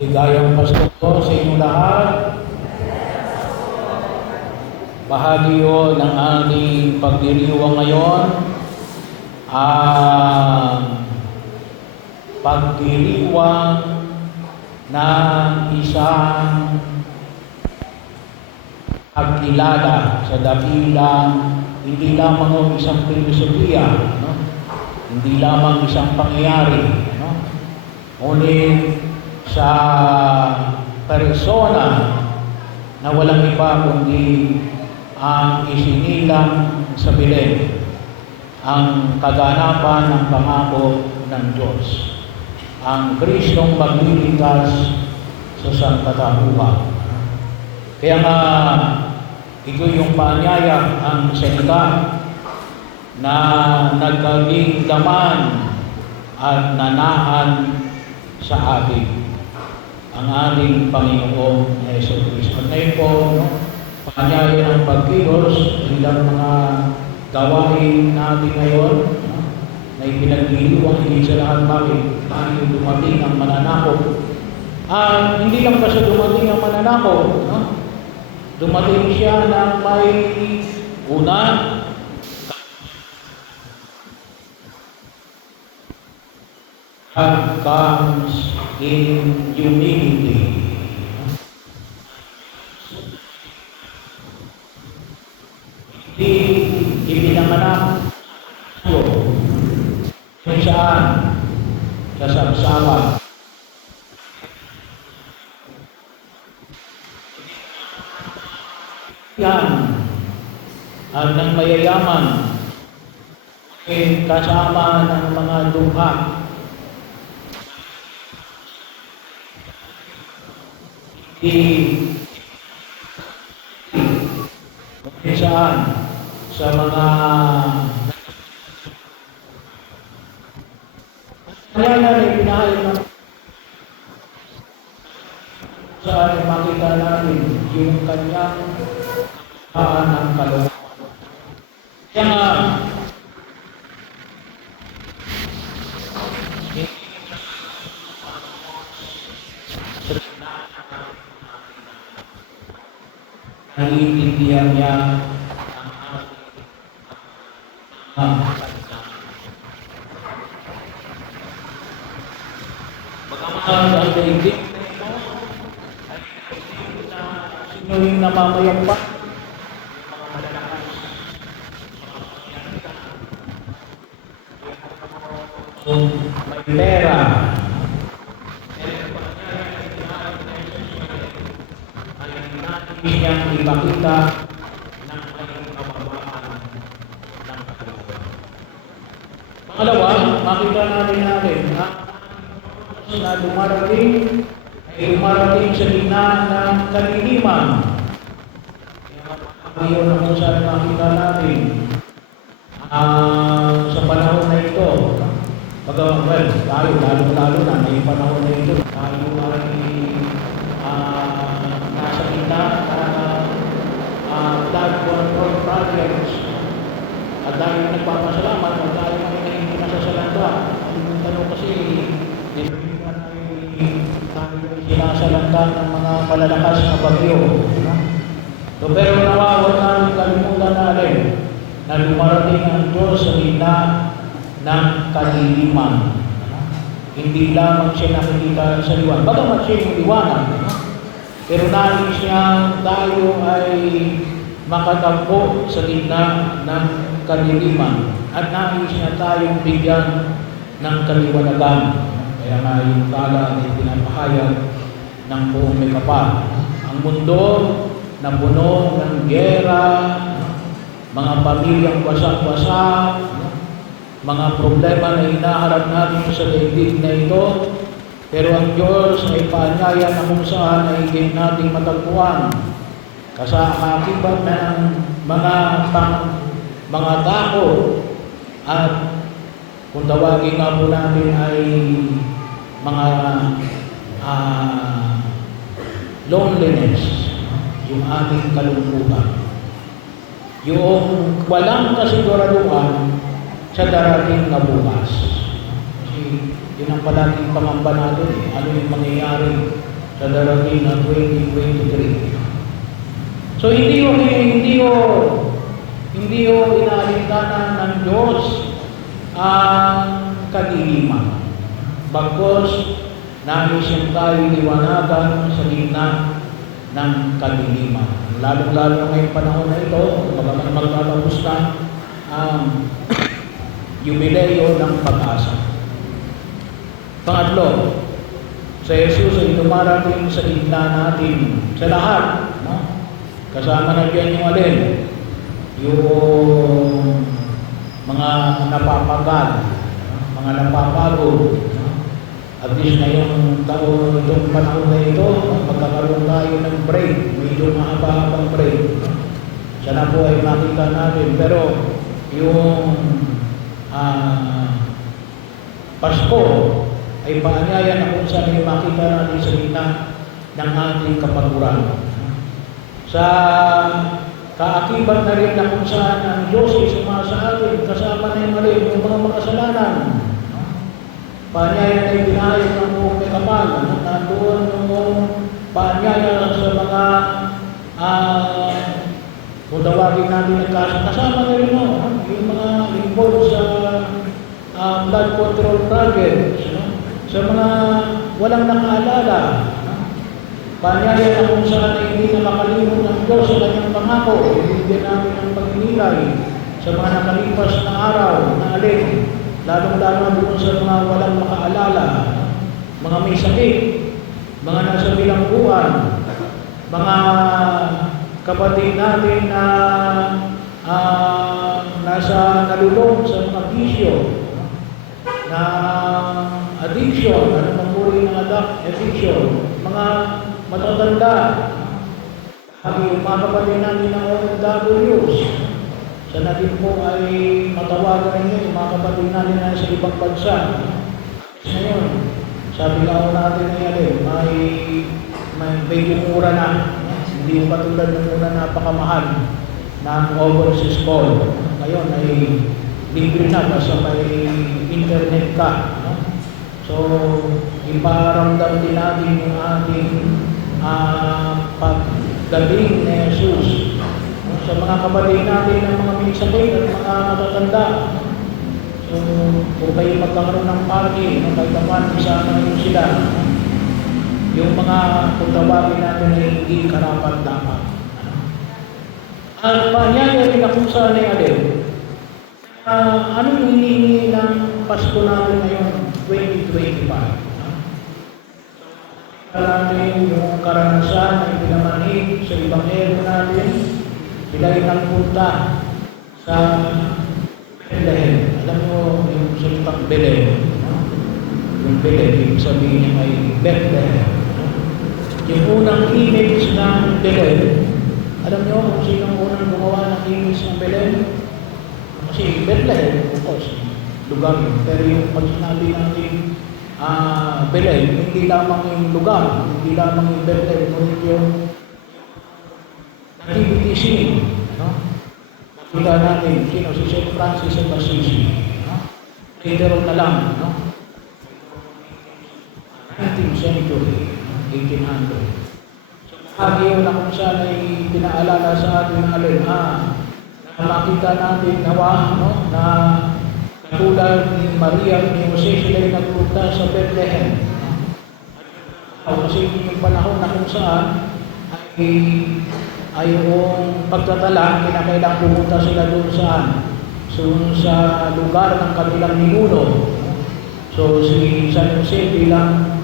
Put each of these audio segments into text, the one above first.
Ligayang Pasko po sa inyong lahat. Bahagi yun ng ating pagdiriwang ngayon. Ang pagdiriwang ng isang pagkilala sa dakilang hindi lamang ng isang filosofiya, no? Hindi lamang isang pangyayari, no? Ngunit sa persona na walang iba kundi ang isinilang sa Belen, ang kaganapan ng pangako ng Diyos, ang Kristong magliligtas sa sangkatauhan. Kaya nga, ito yung paanyaya, ang salita na nagkaging laman at nanahan sa atin, ang ating Panginoong Jesucristo. At ngayon po, paanyaya ng pagkilos, ilang mga gawain natin ngayon, na ipinagdiriwang higit sa lahat bakit tayo dumating ang mananakop. Hindi lang ba siya dumating ang mananakop, no? Dumating siya ng may una, God comes in humility. Hindi ipinanganak kung saan sa sabsaban. Yan ang ng mayayaman kasama ng mga luha. Kung saan sa mga kaya na pinahayag ng saan makita natin yung kanyang ng kalooban. Kaya nga, naiintindihan niya ang bagaman ang daigdig na ito ay sino yung namamayagpak, mga malalakas, kung may pera, hindi niyang ipakita ng kanyang kababaan ng katulad. Pangalawa, makita natin na dumarating sa gitna ng kaliliman. Kaya ngayon ang kung makita natin sa panahon na ito, tayo lalo na may panahon na ito, tayo ay nasa gitna blood control projects. At dahil nagpapasalamat, at dahil kami na hindi nasasalanta, ang tanong kasi, tayo sinasalanta ng mga malalakas na bagyo. So, pero nawawag namin kalimutan natin na lumarating ang Diyos sa gitna ng kaliliman. Hindi lamang siya nakikita sa liwan. Bagamat siya yung liwanag, pero nais niya tayo ay makatagpo sa gitna ng kaliliman at nais niya tayong bigyan ng kaliwanagan. Kaya nga yung tala ay pinapahayag ng buong may kapal. Ang mundo na puno ng gera, mga pamilyang wasak-wasak, mga problema na hinaharap natin sa daigdig na ito, pero ang Diyos ay paanyaya na kung saan ay hindi natin matagpuan. Kasakakibat ng mga tao at kung tawagin nga po natin ay mga loneliness, yung ating kalungkutan. Yung walang kasiguraduhan sa darating na bukas. Kasi yun ang palaging pangamba natin. Ano yung mangyayari sa darating na 2023. So hindi ho inaalintana ng Diyos ang kadiliman. Bagkus nais siyang tayo liwanagan sa gitna ng kadiliman. Lalong-lalo na ngayong panahon na ito, magtatapos na ang Jubileo ng Pag-asa. Pangatlo, sa Jesus ay dumarating sa gitna natin sa lahat. No? Kasama na diyan yung alin? Yung mga napapagal, mga napapagod. At least ngayong taon, itong panahon na ito, magkakaroon tayo ng break, medyo mahaba-habang break. Sana po ay makita natin. Pero yung Pasko ay paanyaya na kung saan ay makita natin sa gitna ng ating kapaguran. Sa kaakibat na rin na kung saan ang Diyos ay sumasa atin, kasama na yung mga makasalanan. Paanyaya na ibinayad ng buong may kapal. Nandoon yung paanyaya sa mga kung tawagin natin kasama na rin yung mga involved sa blood control projects, sa mga walang nakaalala. Paanyaya na kung saan ay hindi na makalimot ng Diyos sa kanyang pangako, hindi namin ang pagninilay sa mga nakalipas na araw na alin. Lalong-lalo doon sa mga walang makaalala, mga may sakit, mga nasa bilangguan, mga kapatid natin na nasa nalulong sa mga bisyo, na addiction, anumang uri ng addiction, mga matatanda, yung mga kapatid natin na OFWs, sana din po ay matawagan ninyo yung mga kapatid natin na sa ibang bansa. Ngayon, sabi nga natin ay may medyo mura na. Hindi yung katulad ng muna napakamahal ng overseas call. Ngayon ay libre na basta may internet ka. So, iparamdam din natin yung ating pagdating ni Jesus sa mga kapatid natin ng mga minisabay at mga matatanda. So, kung kayo magkakaroon ng party, kahit naman isama nyo sila, yung mga kung tawagin natin ay hindi karapat-dapat. At paanyaya rin na kung saan ay alin. Anong hinihingi ng Pasko natin ngayon, 2025? Natin yung karanasan na ipinamanhid sa Ebanghelyo natin, sila ay nagpunta sa Bethlehem. Alam mo yung salitang Bethlehem. Yung Bethlehem, ibig sabihin niya ay Bethlehem. Yung unang image ng Bethlehem, alam niyo kung sino ang unang gumawa ng image ng Bethlehem? Kasi Bethlehem, of course, lugar yun. Pero yung pag sinabi natin Bethlehem, hindi lamang yung lugar, hindi lamang yung Bethlehem, ngunit yung nativity scene. Makita natin, sino? Si St. Francis of Assisi. Later on na lang, 19th century, 1800. So, bahagi yun na kung saan ay pinaalala sa atin ng alin, na makita natin nawa, na katulad ni Maria at ni Jose, sila ay nagpunta sa Bethlehem. Kasi yung panahon na kung saan ay yung pagtatala, kinakailang pumunta sila doon sa lugar ng kanilang ninuno. So si San Jose bilang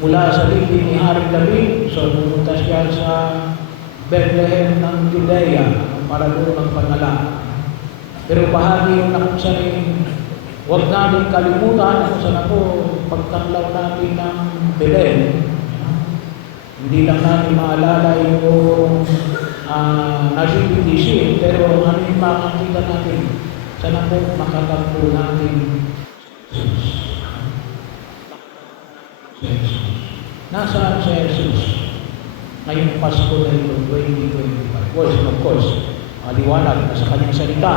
mula sa libing ni Haring David, so pumunta siya sa Bethlehem ng Judea para doon magpanala. Pero bahagi yung kung saan huwag natin kalimutan kung saan ako pagtaklaw natin ng Belen. Hindi lang natin maalala yung nativity scene, pero ano yung makakita natin? Saan ako makatagpo natin Jesus? Nasaan si Jesus? Ngayong Pasko na ito, 2025. Of course, maliwanag na sa kanyang salita,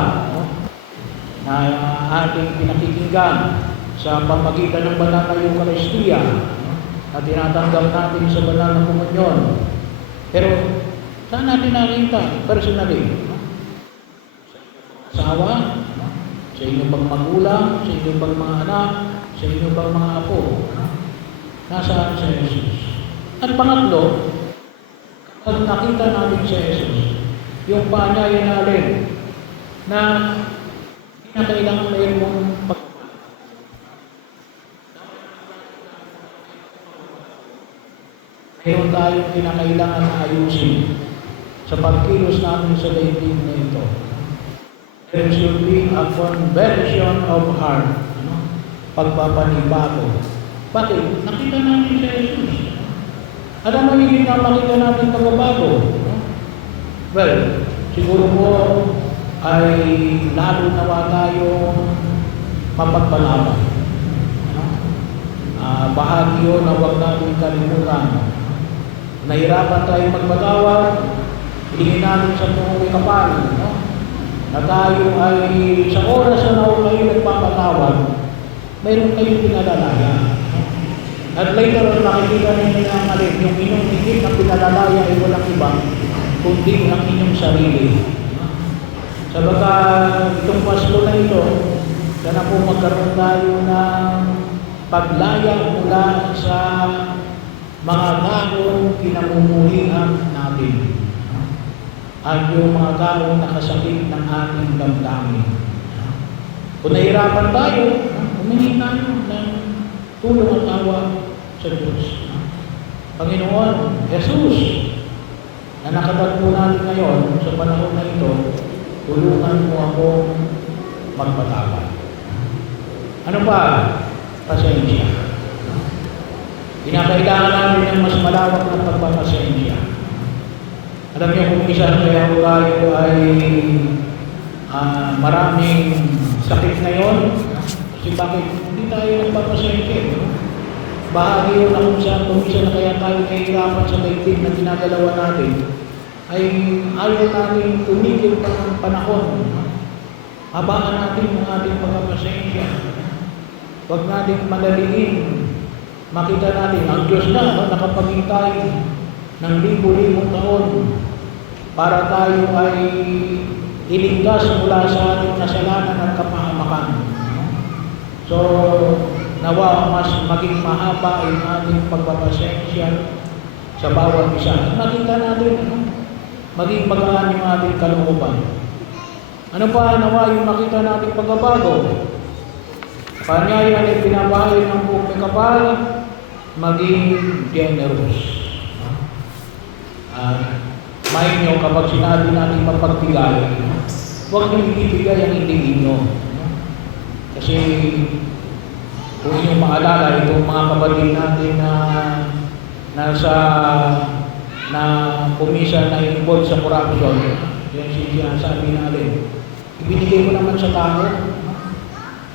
na ating pinakikinggan sa pamagitan ng banal na Eucharistia. na tinatanggap natin sa banal na komunyon. Pero saan natin nakita personally? Asawa, sa inyong pang magulang, sa inyong pang mga anak, sa inyong pang mga apo. Nasaan si Jesus? At pangatlo, kapag nakita natin si Jesus, yung paanyaya natin na hindi na kailangan mayroong mayroon tayong kinakailangan na ayusin sa pagkilos natin sa daigdig na ito. There should be a conversion of heart. Pagpapanibago. Bakit? Nakita natin si Jesus. At ano hindi na makita natin pagbabago? Well, siguro po ay lalo nawa tayo mapagpalaban. Bahagi yun na huwag natin kalimutan. Nahirapan tayo magpatawad, hilingin natin sa may kapal, na tayo ay sa oras na kayo nagpapatawad, mayroon kayong pinalalaya. At later on, nakikita ninyo na ang alin, yung inyong higit na pinalalaya ay walang iba, kundi ang inyong sarili. Sabaga, itong Pasko na ito, sana po magkaroon tayo ng paglaya mula sa mga taong kinamumuhian natin at yung mga taong nakasakit ng ating damdamin. Kung nahirapan tayo, humingi tayo ng tulong at awa sa Diyos. Panginoon, Jesus, na nakatagpo natin ngayon sa panahon na ito, tulungan mo akong magpatawad. Ano ba? Pasensya. Kinakailangan namin ng mas malawak na pagpapasensya. Alam niyo kung isa kaya tayo ay maraming sakit ngayon, kasi bakit hindi tayo nagpapasensya? Bahagi yun na kung saan kumisa na kaya tayo nahihirapan sa daigdig na ginagalawan natin, ay ayaw natin tumigil pa ng panahon. Habaan natin ang ating pagpapasensya. Huwag natin madaliin. Makita natin, ang Diyos na nakapaghintay ng libo-libong taon para tayo ay iligtas mula sa ating kasalanan at kapahamakan. So, nawa mas maging mahaba ang ating pagpapasensya sa bawat isa. At makita natin, maging magaan yung ating kalooban. Ano pa nawa yung makita natin pagbabago? Paanyaya ay pinabahay ng buong may kapal, maging generous. Main nyo, kapag sinabi natin mapagbigay, huwag nyo ibibigay ang hindi inyo. Kasi kung inyong maalala, itong mga kapatid natin na nasa na kumisa na involved sa corruption, yan sinasabi natin, ibinigay mo naman sa tao,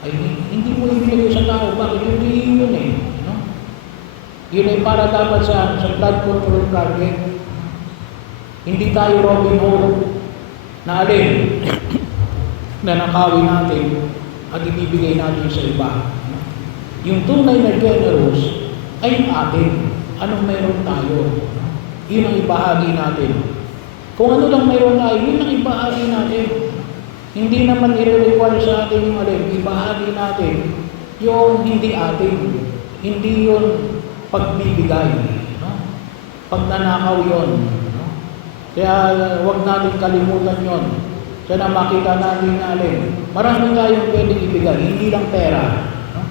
ay hindi mo ibinigay sa tao. Bakit? Hindi yun eh. No? Yun ay para dapat sa flood control project. Hindi tayo Robin Hood na alin na nakawin natin at ibibigay natin sa iba. No? Yung tunay na generous ay atin. Anong mayroon tayo? No? Yun ang ibahagi natin. Kung ano lang mayroon tayo, yun ang ibahagi natin. Hindi naman i-require sa atin yung alin, ibahagi natin yung hindi atin. Hindi yun pagbibigay. No? Pagnanakaw yun. No? Kaya huwag natin kalimutan yun. Sana makita natin na alin. Marami tayong pwedeng ibigay, hindi lang pera. No?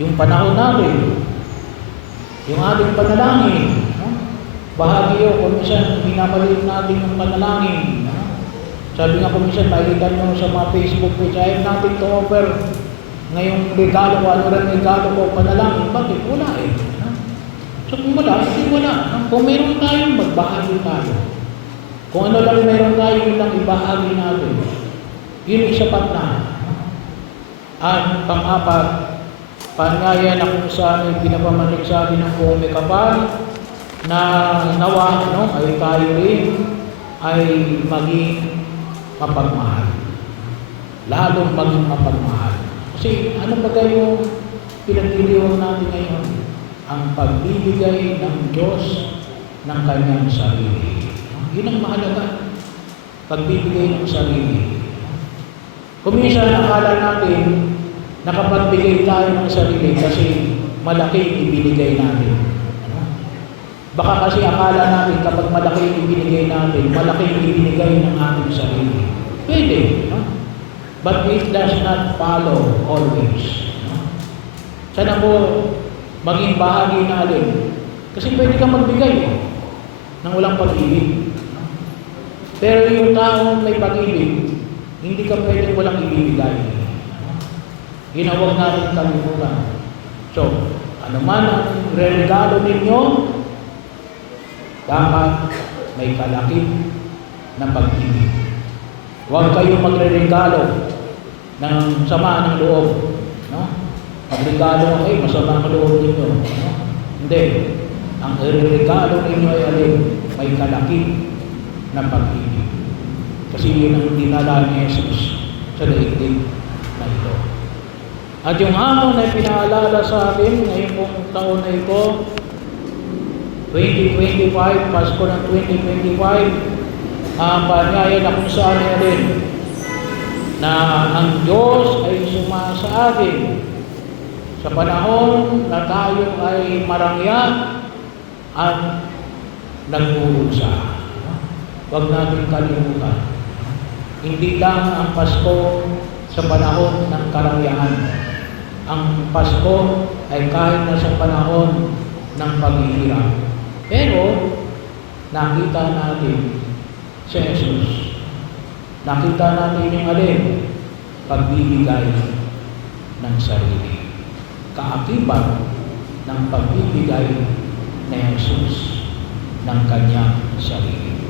Yung panahon natin, yung ating panalangin. No? Bahagi yun, kung minsan pinapaliit natin yung panalangin. Sabi nga kung minsan, makikita nyo sa mga Facebook page, ayaw natin to offer ngayong regalo, ano rin regalo ko, panalangin. Bakit? Wala eh. So kung wala, hindi wala. Kung mayroon tayo, magbahagi tayo. Kung ano lang mayroon tayo, yun lang ibahagi natin. Yun ay sapat na. At pang-apat, paanyaya na kung saan ay pinapamanik sa atin ng buong may kapal, na nawa, ay tayo rin ay maging mapagmahal. Lalong maging mapagmahal. Kasi ano ba yung pinagdiriwang natin ngayon? ang pagbibigay ng Diyos ng kanyang sarili. Yun ang mahalaga. Pagbibigay ng sarili. Kung minsan akala natin nakapagbigay tayo ng sarili kasi malaki ibinigay natin. Baka kasi akala natin kapag malaki ibinigay natin, malaki ibinigay ng ating sarili. Pwede. No? But it does not follow always. No? Sana po maging bahagi natin. Kasi pwede kang magbigay ng walang pag-ibig. Pero yung taong may pag-ibig, hindi ka pwedeng walang ibibigay. Ginawag natin kalimutan. So, ano man ang regalo ninyo, dapat may kalakip na pag-ibig. Huwag kayong magre-regalo ng sama ng loob. No? Magregalo kayo, masama ang loob ninyo. No? Hindi. Ang regalo ninyo ay alin? May kalakip na pag-ibig. Kasi yun ang dinala ni Jesus sa daigdig na ito. At yung hamon na pinaalala sa atin ngayong pong taon na ito, 2025, Pasko ng 2025, panyaya na kung saan din na ang Diyos ay sumasa atin sa panahon na tayo ay marangya at nag-uulsa. Huwag natin kalimutan. Hindi lang ang Pasko sa panahon ng karangyahan. Ang Pasko ay kahit na sa panahon ng paghihirap. Pero, nakita natin si Jesus. Nakita natin yung alin? Pagbibigay ng sarili. Kaakibat ng pagbibigay ni Jesus ng kanyang sarili.